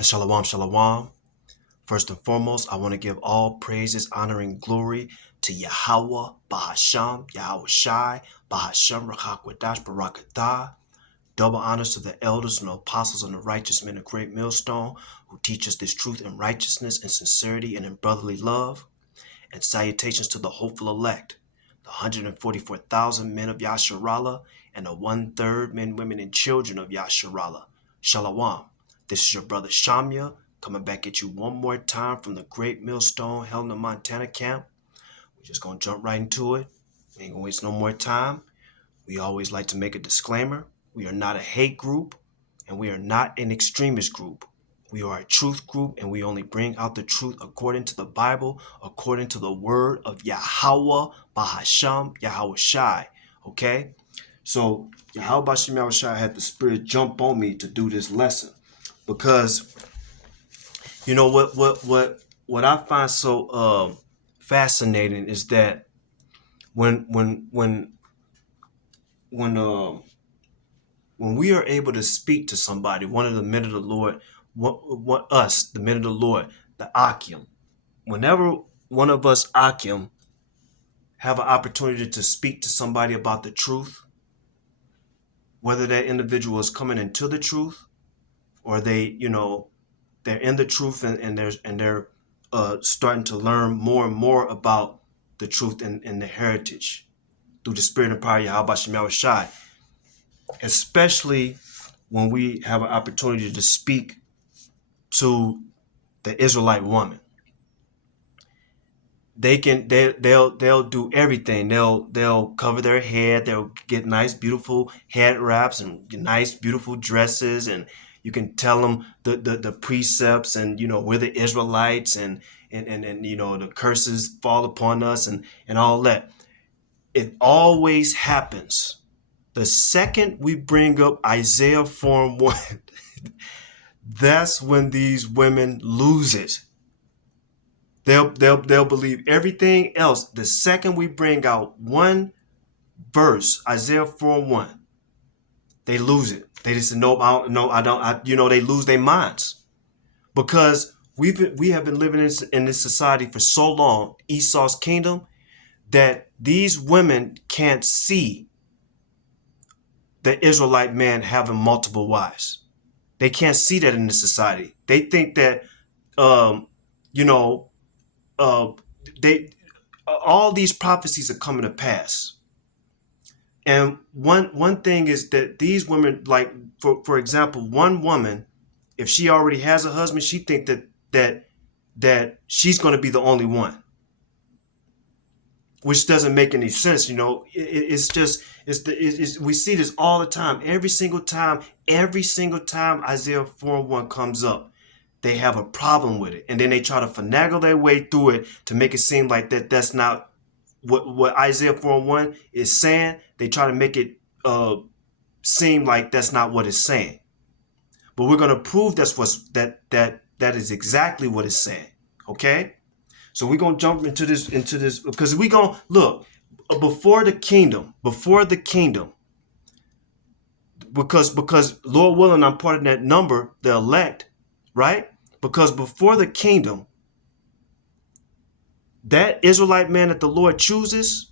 Shalom, shalom. First and foremost, I want to give all praises, honor, and glory to Yahweh, Bahasham, Yahweh Shai, Bahasham, Rachakwadash, Barakatah. Double honors to the elders and the apostles and the righteous men of Great Millstone who teach us this truth in righteousness and sincerity and in brotherly love. And salutations to the hopeful elect, the 144,000 men of Yasharallah and the 1/3 men, women, and children of Yasharallah. Shalom. This is your brother Shamya coming back at you one more time from the Great Millstone Helena, Montana camp. We're just going to jump right into it. We ain't going to waste no more time. We always like to make a disclaimer. We are not a hate group and we are not an extremist group. We are a truth group and we only bring out the truth according to the Bible, according to the word of Yahweh, Bahasham, Yahweh Shai. Okay? So Yahweh Bahasham, Yahweh Shai had the spirit jump on me to do this lesson because you know what I find so fascinating is that when we are able to speak to somebody, one of the men of the Lord, the men of the Lord, the Akim, whenever one of us Akim have an opportunity to speak to somebody about the truth, whether that individual is coming into the truth or they're in the truth and they're starting to learn more and more about the truth and the heritage through the spirit and power of Yahweh Shem Shai, especially when we have an opportunity to speak to the Israelite woman. They'll do everything. They'll cover their head. They'll get nice, beautiful head wraps and nice, beautiful dresses, and you can tell them the precepts and we're the Israelites and the curses fall upon us and all that. It always happens. The second we bring up Isaiah 4:1, that's when these women lose it. They'll believe everything else. The second we bring out one verse, Isaiah 4:1, they lose it. They just say, nope, I don't. They lose their minds because we have been living in this society for so long, Esau's kingdom, that these women can't see the Israelite man having multiple wives. They can't see that in this society. They think that, they all these prophecies are coming to pass. And one thing is that these women, like for example, one woman, if she already has a husband, she think that she's going to be the only one, which doesn't make any sense. We see this all the time. Every single time Isaiah 4:1 comes up, they have a problem with it, and then they try to finagle their way through it to make it seem like that's not what Isaiah 4:1 is saying. They try to make it seem like that's not what it's saying. But we're going to prove that is exactly what it's saying. Okay? So we're going to jump into this because we're going to look before the kingdom, because Lord willing, I'm part of that number, the elect, right? Because before the kingdom, that Israelite man that the Lord chooses,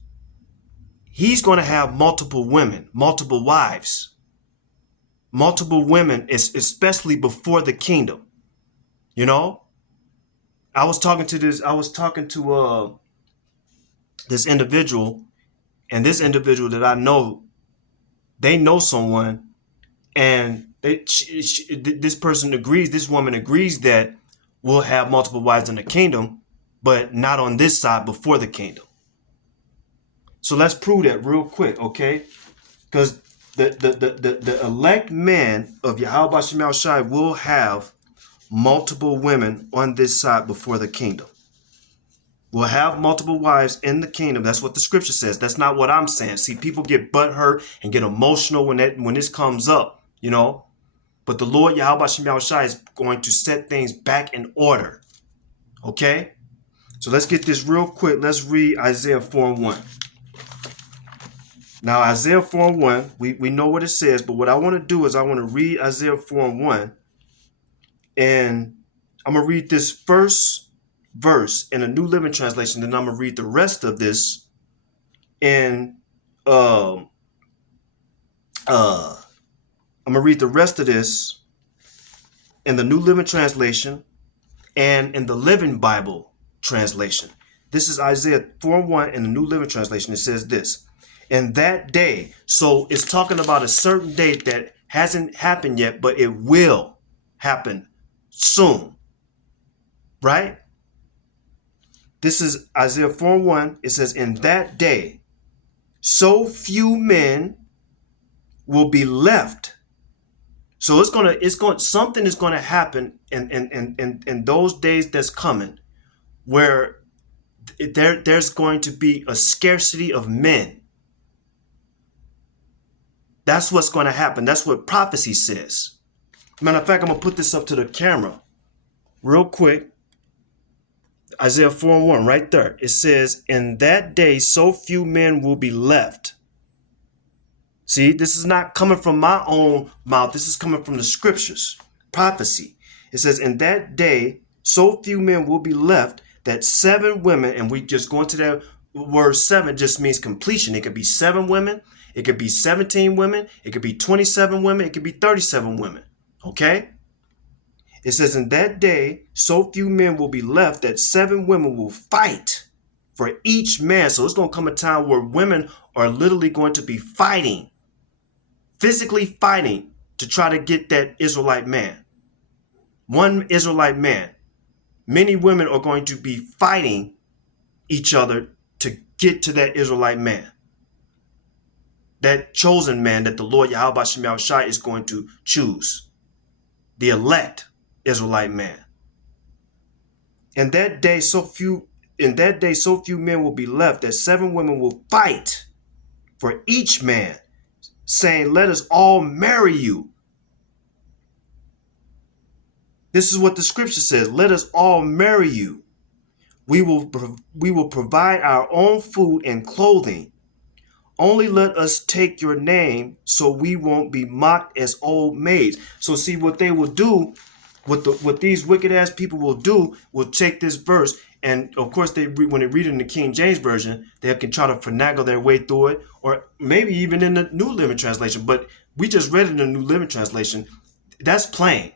he's going to have multiple women, multiple wives, multiple women, especially before the kingdom. I was talking to this individual, and this individual that I know, they know someone, and this person agrees, this woman agrees that we'll have multiple wives in the kingdom, but not on this side before the kingdom. So let's prove that real quick, okay? Because the elect man of Yahweh Shem Shai will have multiple women on this side before the kingdom. Will have multiple wives in the kingdom. That's what the scripture says. That's not what I'm saying. See, people get butthurt and get emotional when this comes up, But the Lord Yahweh Shem Shai is going to set things back in order. Okay? So let's get this real quick. Let's read Isaiah 4:1. Now, Isaiah 4:1, we know what it says, but what I want to do is I want to read Isaiah 4:1, And I'm going to read this first verse in a New Living Translation, then I'm going to read the rest of this in I'm going to read the rest of this in the New Living Translation and in the Living Bible translation. This is Isaiah 4:1 in the New Living Translation. It says this: in that day. So it's talking about a certain date that hasn't happened yet, but it will happen soon. Right? This is Isaiah 4:1. It says, in that day, so few men will be left. So something is gonna happen in those days that's coming, where there's going to be a scarcity of men. That's what's going to happen. That's what prophecy says. Matter of fact, I'm gonna put this up to the camera real quick. Isaiah 4:1, right there. It says, in that day, so few men will be left. See, this is not coming from my own mouth. This is coming from the scriptures, prophecy. It says, in that day, so few men will be left that 7 women, and we just go into that word 7 just means completion. It could be 7 women. It could be 17 women. It could be 27 women. It could be 37 women. Okay? It says, in that day, so few men will be left that 7 women will fight for each man. So it's going to come a time where women are literally going to be fighting, physically fighting to try to get that Israelite man. One Israelite man. Many women are going to be fighting each other to get to that Israelite man. That chosen man that the Lord Yahweh Shem Yahushai is going to choose. The elect Israelite man. In that day, so few men will be left that 7 women will fight for each man, saying, let us all marry you. This is what the scripture says. Let us all marry you. We will provide our own food and clothing. Only let us take your name so we won't be mocked as old maids. So see what they will do, what these wicked ass people will do, will take this verse, and of course when they read it in the King James Version, they can try to finagle their way through it, or maybe even in the New Living Translation. But we just read it in the New Living Translation. That's plain.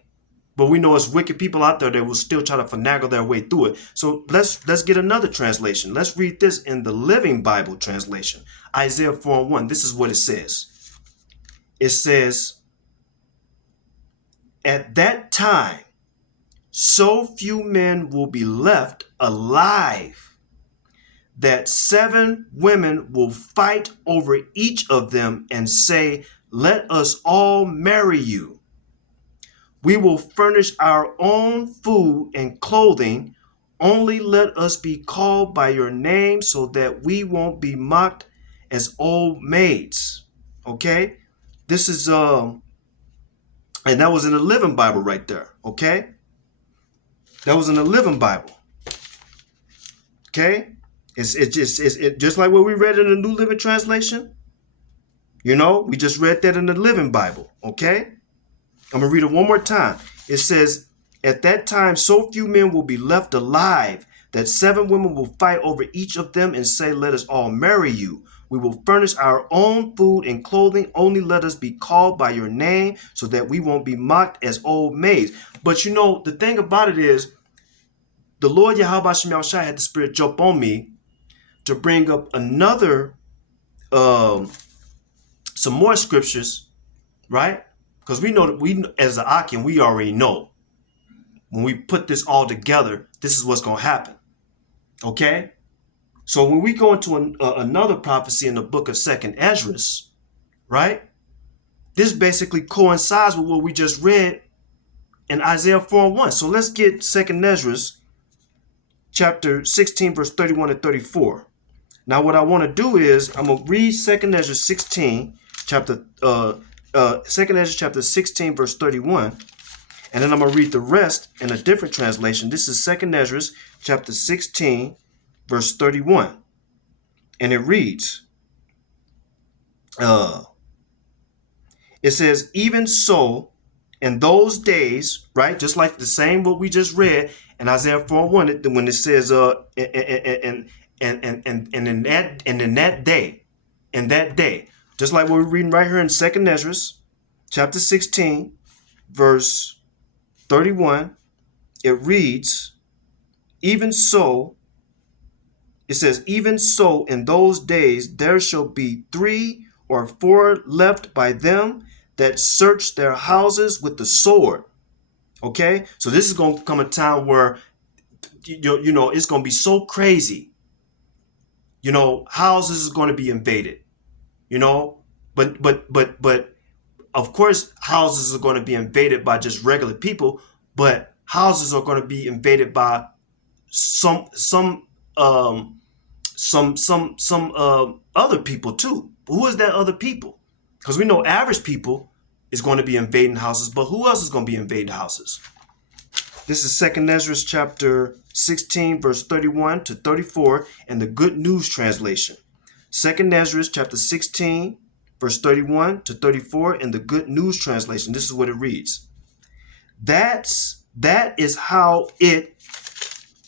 But we know it's wicked people out there that will still try to finagle their way through it. So let's get another translation. Let's read this in the Living Bible translation. Isaiah 4:1. This is what it says. It says, at that time, so few men will be left alive that 7 women will fight over each of them and say, let us all marry you. We will furnish our own food and clothing. Only let us be called by your name so that we won't be mocked as old maids. Okay? This is and that was in the Living Bible right there. Okay? That was in the Living Bible. Okay? It's just like what we read in the New Living Translation. You know, we just read that in the Living Bible. Okay? I'm going to read it one more time. It says, at that time, so few men will be left alive that 7 women will fight over each of them and say, let us all marry you. We will furnish our own food and clothing. Only let us be called by your name so that we won't be mocked as old maids. But you know, the thing about it is, the Lord Yahweh Shem Yahushai had the Spirit jump on me to bring up another, some more scriptures, right? Because we know that we, as an Akim, we already know when we put this all together, this is what's going to happen. Okay? So when we go into another prophecy in the book of 2nd Esdras, right? This basically coincides with what we just read in Isaiah 4:1. So let's get 2nd Esdras chapter 16, verse 31 and 34. Now what I want to do is I'm going to read 2nd Esdras 16, chapter 2nd Esdras chapter 16, verse 31. And then I'm going to read the rest in a different translation. This is 2nd Esdras chapter 16, verse 31. And it reads, it says, even so, In those days, right? Just like the same what we just read in Isaiah 4:1, when it says in that day, just like what we're reading right here in 2nd Esdras, chapter 16, verse 31, it reads, even so, it says, even so in those days there shall be 3 or 4 left by them that search their houses with the sword. Okay, so this is going to come a time where it's going to be so crazy. Houses is going to be invaded. But of course, houses are going to be invaded by just regular people. But houses are going to be invaded by some other people too. Who is that other people? Because we know average people is going to be invading houses, but who else is going to be invading houses? This is 2nd Esdras chapter 16, verse 31 to 34 in the Good News translation. 2nd Esdras chapter 16, verse 31 to 34 in the Good News translation. This is what it reads. That is how it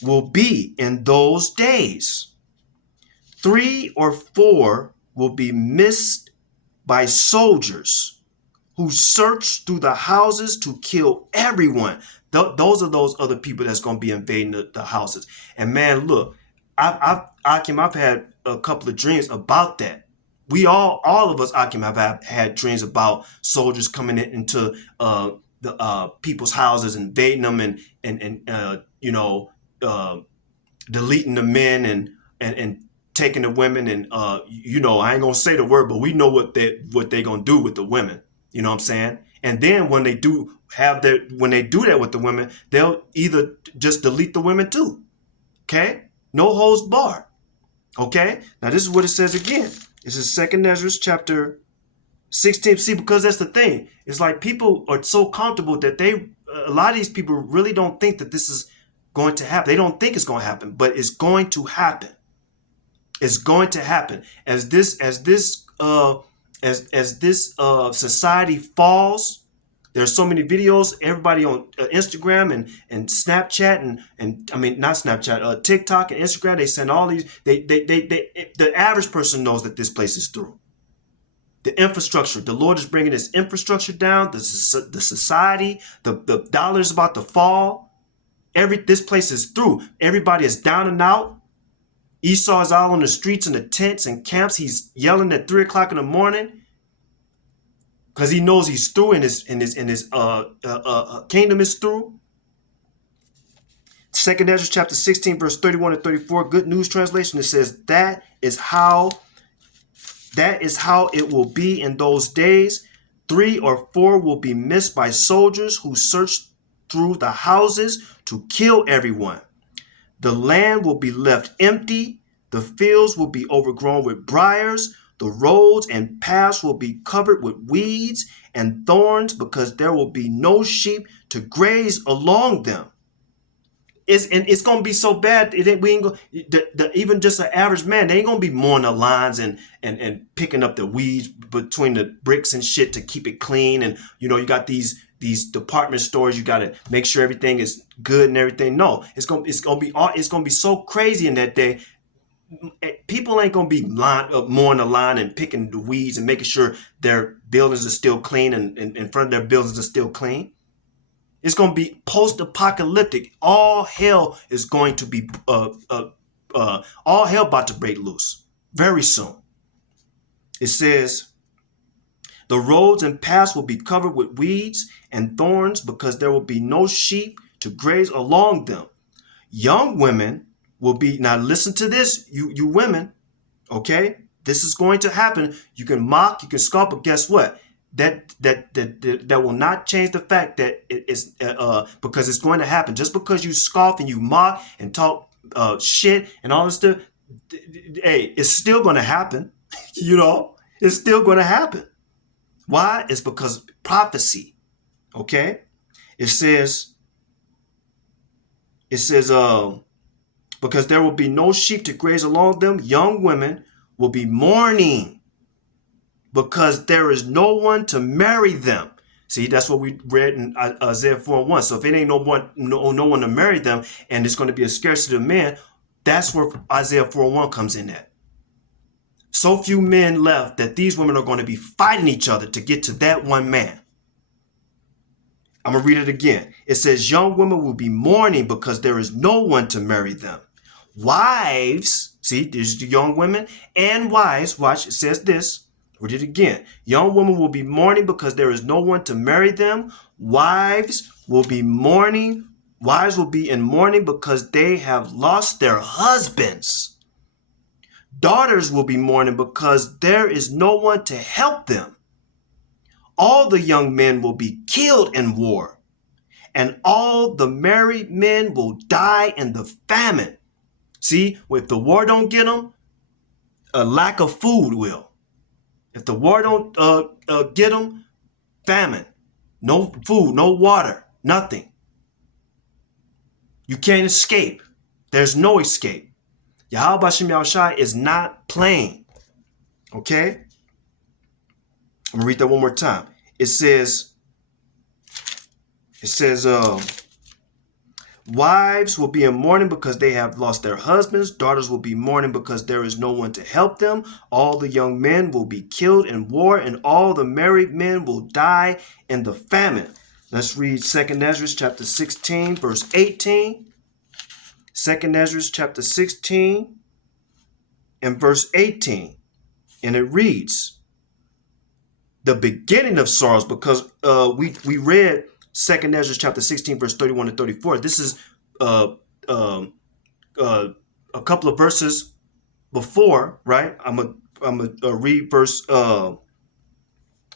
will be in those days. 3 or 4 will be missed by soldiers who search through the houses to kill everyone. Those are those other people that's going to be invading the houses. And man, look, I've had a couple of dreams about that. We all of us, Akim, have had dreams about soldiers coming into the people's houses, invading them, and deleting the men and taking the women, and I ain't gonna say the word, but we know what they gonna do with the women. You know what I'm saying? And then when they do that with the women, they'll either just delete the women too. Okay? No holds barred. Okay? Now this is what it says again. This is 2nd Esdras chapter 16. See, because that's the thing. It's like people are so comfortable that a lot of these people really don't think that this is going to happen. They don't think it's going to happen, but it's going to happen. It's going to happen. As this society falls, there's so many videos. Everybody on Instagram and Snapchat and I mean not Snapchat, TikTok and Instagram. They send all these. The average person knows that this place is through. The infrastructure. The Lord is bringing this infrastructure down. The society. The dollar is about to fall. This place is through. Everybody is down and out. Esau is out on the streets and the tents and camps. He's yelling at 3 o'clock in the morning because he knows he's through and his kingdom is through. 2nd Esdras chapter 16, verse 31 and 34, Good News translation. It says, that is how it will be in those days. 3 or 4 will be missed by soldiers who search through the houses to kill everyone. The land will be left empty. The fields will be overgrown with briars. The roads and paths will be covered with weeds and thorns because there will be no sheep to graze along them. It's going to be so bad. Even just an average man, they ain't going to be mowing the lines and picking up the weeds between the bricks and shit to keep it clean. And, you got these department stores. You got to make sure everything is good and everything. No, it's going to be so crazy in that day. People ain't going to be mowing the line and picking the weeds and making sure their buildings are still clean and in front of their buildings are still clean. It's going to be post-apocalyptic. All hell is going to be all hell about to break loose very soon. It says, the roads and paths will be covered with weeds and thorns because there will be no sheep to graze along them. Young women will be, now listen to this, you women, okay? This is going to happen. You can mock, you can scoff, but guess what? That will not change the fact that it is because it's going to happen. Just because you scoff and you mock and talk shit and all this stuff, hey, it's still going to happen. It's still going to happen. Why? It's because prophecy. Okay, it says because there will be no sheep to graze along them. Young women will be mourning because there is no one to marry them. See, that's what we read in Isaiah 4:1. So if it ain't no one to marry them, and it's going to be a scarcity of men, that's where Isaiah 4:1 comes in at. So few men left that these women are going to be fighting each other to get to that one man. I'm going to read it again. It says, young women will be mourning because there is no one to marry them. Wives, see, there's the young women and wives. Watch, it says this. Read it again. Young women will be mourning because there is no one to marry them. Wives will be mourning. Wives will be in mourning because they have lost their husbands. Daughters will be mourning because there is no one to help them. All the young men will be killed in war, and all the married men will die in the famine. See, if the war don't get them, a lack of food will. If the war don't get them, famine. No food, no water, nothing. You can't escape. There's no escape. Yahweh Bashem Yahushai is not playing. Okay? I'm going to read that one more time. It says, wives will be in mourning because they have lost their husbands. Daughters will be mourning because there is no one to help them. All the young men will be killed in war, and all the married men will die in the famine. Let's read 2 Esdras chapter 16, verse 18. 2 Esdras chapter 16 and verse 18. And it reads, the beginning of sorrows, because we read 2 Esdras chapter 16, verse 31 to 34. This is a couple of verses before, right? I'm gonna read verse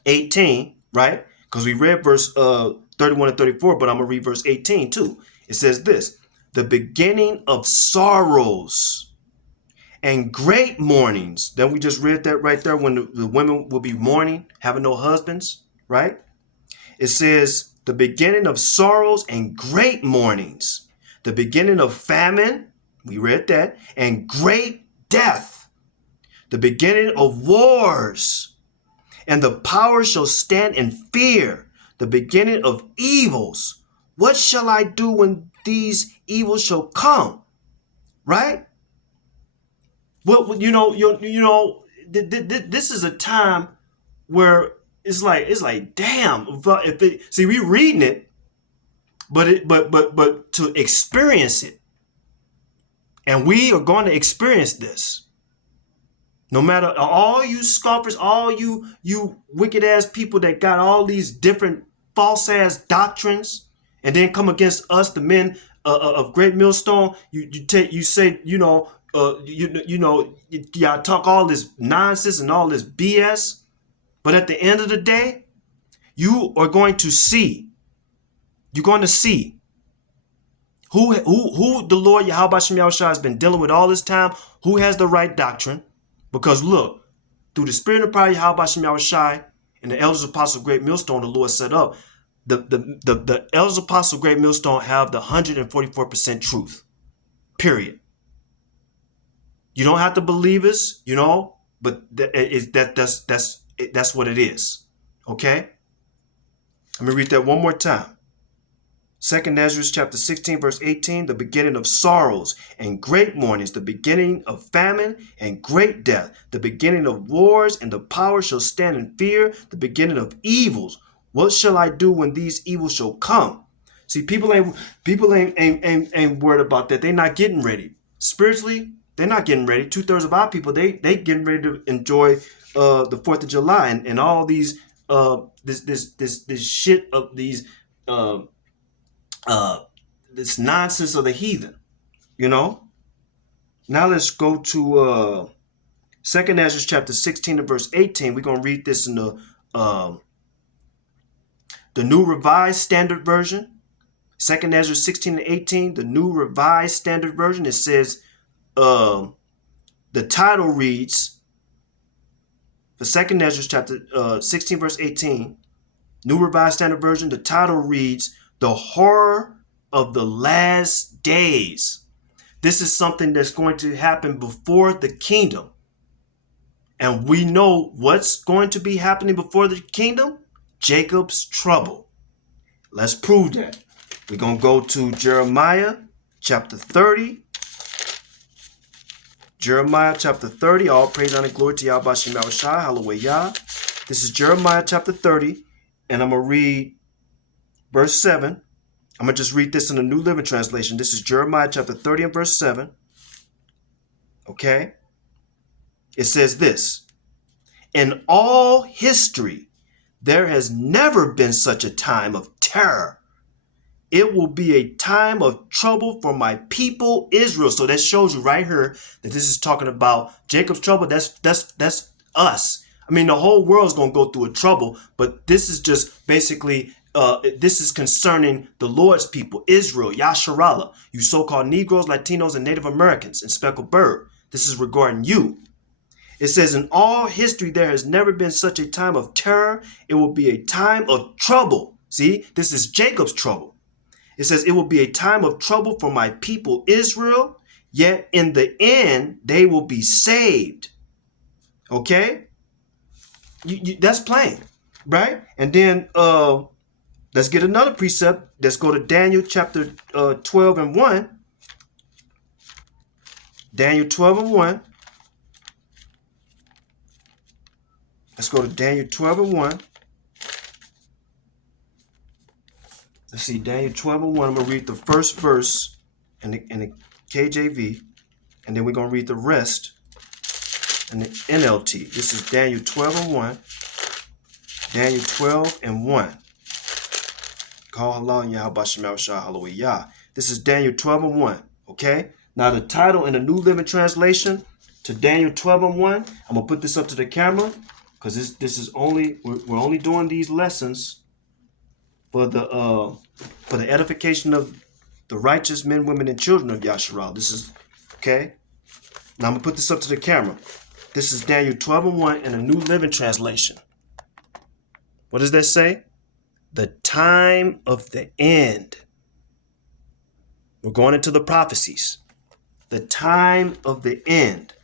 18, right? Because we read verse 31 and 34, but I'm gonna read verse 18 too. It says this: the beginning of sorrows and great mournings. Then we just read that right there, when the women will be mourning, having no husbands, right? It says the beginning of sorrows and great mournings, the beginning of famine, we read that, and great death, the beginning of wars, and the power shall stand in fear, the beginning of evils. What shall I do when these evils shall come? Right? Well, this is a time where it's like, damn. See, we reading it, but to experience it, and we are going to experience this. No matter all you scoffers, all you wicked ass people that got all these different false ass doctrines, and then come against us, the men of Great Millstone. You say y'all talk all this nonsense and all this BS, but at the end of the day, you are going to see. You're going to see who the Lord Yahweh Bashem Yahushua has been dealing with all this time. Who has the right doctrine? Because look, through the spirit of power Yahweh Bashem Yahushua and the elders apostle Great Millstone, the Lord set up. The elders apostle Great Millstone have the 144% truth. Period. You don't have to believe us, but that's what it is. Okay? Let me read that one more time. 2 Esdras chapter 16, verse 18, the beginning of sorrows and great mournings, the beginning of famine and great death, the beginning of wars, and the power shall stand in fear, the beginning of evils. What shall I do when these evils shall come? See, people ain't worried about that. They're not getting ready. Spiritually, they're not getting ready. 2/3 of our people, they getting ready to enjoy the 4th of July and all these this shit of these this nonsense of the heathen. Now let's go to 2 Esdras chapter 16 and verse 18. We're gonna read this in the New Revised Standard Version. 2 Esdras 16 and 18, the New Revised Standard Version. It says, the title reads, for 2 Esdras chapter 16 verse 18, New Revised Standard Version, the title reads, the horror of the last days. This is something that's going to happen before the kingdom. And we know what's going to be happening before the kingdom. Jacob's trouble. Let's prove that. We're going to go to Jeremiah chapter 30. Jeremiah chapter 30. All praise, honor, glory to Yahweh Shem Shai. Hallelujah. This is Jeremiah chapter 30. And I'm going to read verse 7. I'm going to just read this in the New Living Translation. This is Jeremiah chapter 30 and verse 7. Okay? It says this. In all history, there has never been such a time of terror. It will be a time of trouble for my people Israel. So that shows you right here that this is talking about Jacob's trouble. That's us. I mean, the whole world is going to go through a trouble, but this is just basically, this is concerning the Lord's people, Israel, Yasharallah, you so-called Negroes, Latinos, and Native Americans, and Speckled Bird. This is regarding you. It says, in all history, there has never been such a time of terror. It will be a time of trouble. See, this is Jacob's trouble. It says, it will be a time of trouble for my people Israel, yet in the end, they will be saved. Okay? That's plain, right? And then let's get another precept. Let's go to Daniel chapter 12 and 1. Daniel 12 and 1. Let's go to Daniel 12 and 1. Let's see, Daniel 12 and 1. I'm going to read the first verse in the KJV, and then we're going to read the rest in the NLT. This is Daniel 12 and 1. Daniel 12 and 1. Call halal and Yahweh Shem Shah Hallelujah. This is Daniel 12 and 1. Okay? Now the title in the New Living Translation to Daniel 12 and 1. I'm going to put this up to the camera because this is only, we're only doing these lessons for the edification of the righteous men, women, and children of Yasharal. This is, okay? Now I'm going to put this up to the camera. This is Daniel 12 and 1 in a New Living Translation. What does that say? The time of the end. We're going into the prophecies. The time of the end.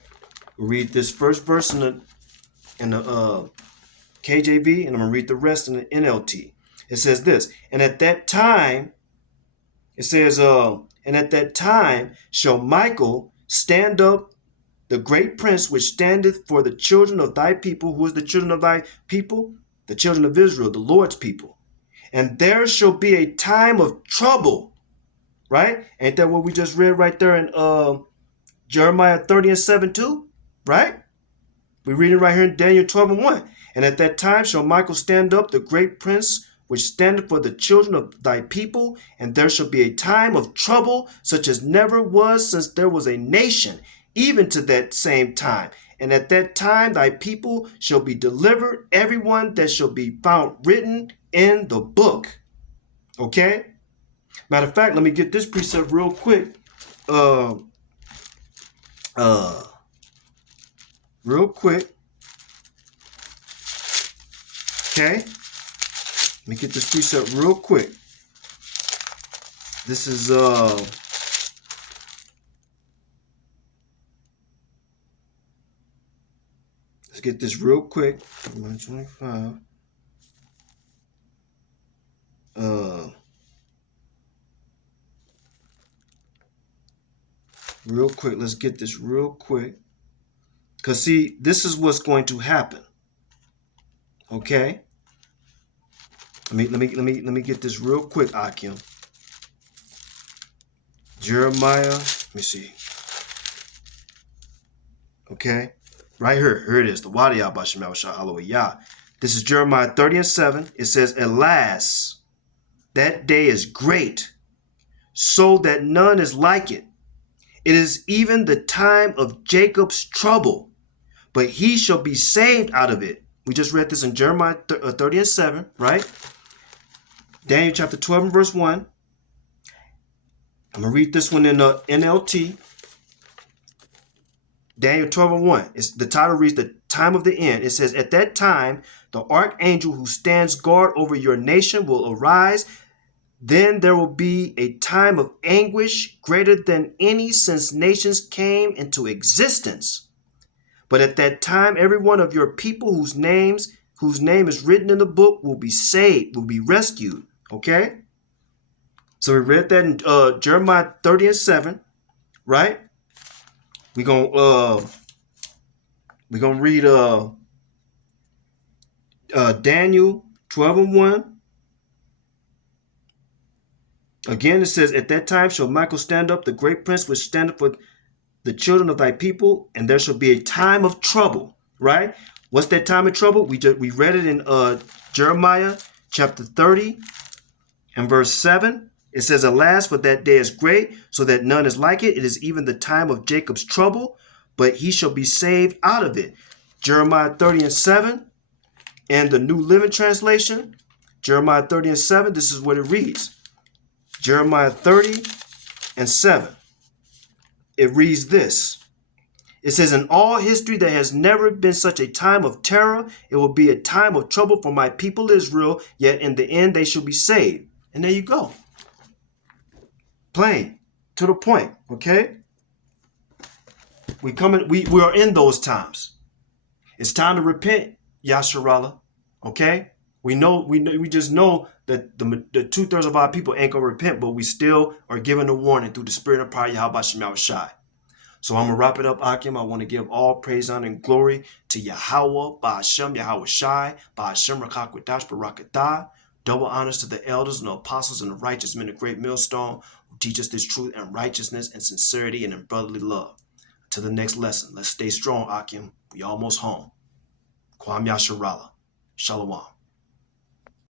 We'll read this first verse in the KJV, and I'm going to read the rest in the NLT. It says this, and at that time, it says, and at that time shall Michael stand up, the great prince which standeth for the children of thy people. Who is the children of thy people? The children of Israel, the Lord's people. And there shall be a time of trouble, right? Ain't that what we just read right there in Jeremiah 30 and 7 too, right? We're reading right here in Daniel 12 and 1. And at that time shall Michael stand up, the great prince which standeth for the children of thy people, and there shall be a time of trouble such as never was since there was a nation, even to that same time. And at that time thy people shall be delivered, everyone that shall be found written in the book. Okay? Matter of fact, let me get this precept real quick. Real quick. Okay? Let me get this precept real quick. This is let's get this real quick. 125. Real quick, let's get this real quick. Cause see, this is what's going to happen. Okay? Let me get this real quick, Akim. Jeremiah, let me see. Okay? Right here. Here it is. The Wadiyah Bashem Shah Hallelujah. This is Jeremiah 30 and 7. It says, alas, that day is great, so that none is like it. It is even the time of Jacob's trouble, but he shall be saved out of it. We just read this in Jeremiah 30 and 7, right? Daniel chapter 12 and verse 1. I'm going to read this one in the NLT. Daniel 12 and 1. The title reads the time of the end. It says, at that time, the archangel who stands guard over your nation will arise. Then there will be a time of anguish greater than any since nations came into existence. But at that time, every one of your people whose whose name is written in the book will be saved, will be rescued. Okay? So we read that in Jeremiah 30 and 7, right? We're gonna read Daniel 12 and 1. Again, it says, at that time shall Michael stand up, the great prince which standeth for the children of thy people, and there shall be a time of trouble, right? What's that time of trouble? We read it in Jeremiah chapter 30 and verse 7. It says, alas, for that day is great, so that none is like it. It is even the time of Jacob's trouble, but he shall be saved out of it. Jeremiah 30 and 7, and the New Living Translation, Jeremiah 30 and 7, this is what it reads. Jeremiah 30 and 7. It reads this. It says, in all history there has never been such a time of terror. It will be a time of trouble for my people Israel, yet in the end they shall be saved. And there you go. Plain, to the point, okay? We are in those times. It's time to repent, Yasharallah, okay? We just know that the 2/3 of our people ain't gonna repent, but we still are given a warning through the spirit of power, Yahweh Shem Shai. So I'm gonna wrap it up, Akim. I want to give all praise, honor, and glory to Yahweh, Ba'ashem, Yahweh Shai, Ba'ashem, Rakakwadash, Barakatah. Double honors to the elders and the apostles and the righteous men, the great millstone, who teach us this truth and righteousness and sincerity and in brotherly love. To the next lesson, let's stay strong, Akim. We almost home. Kwam Yasharallah. Shalom.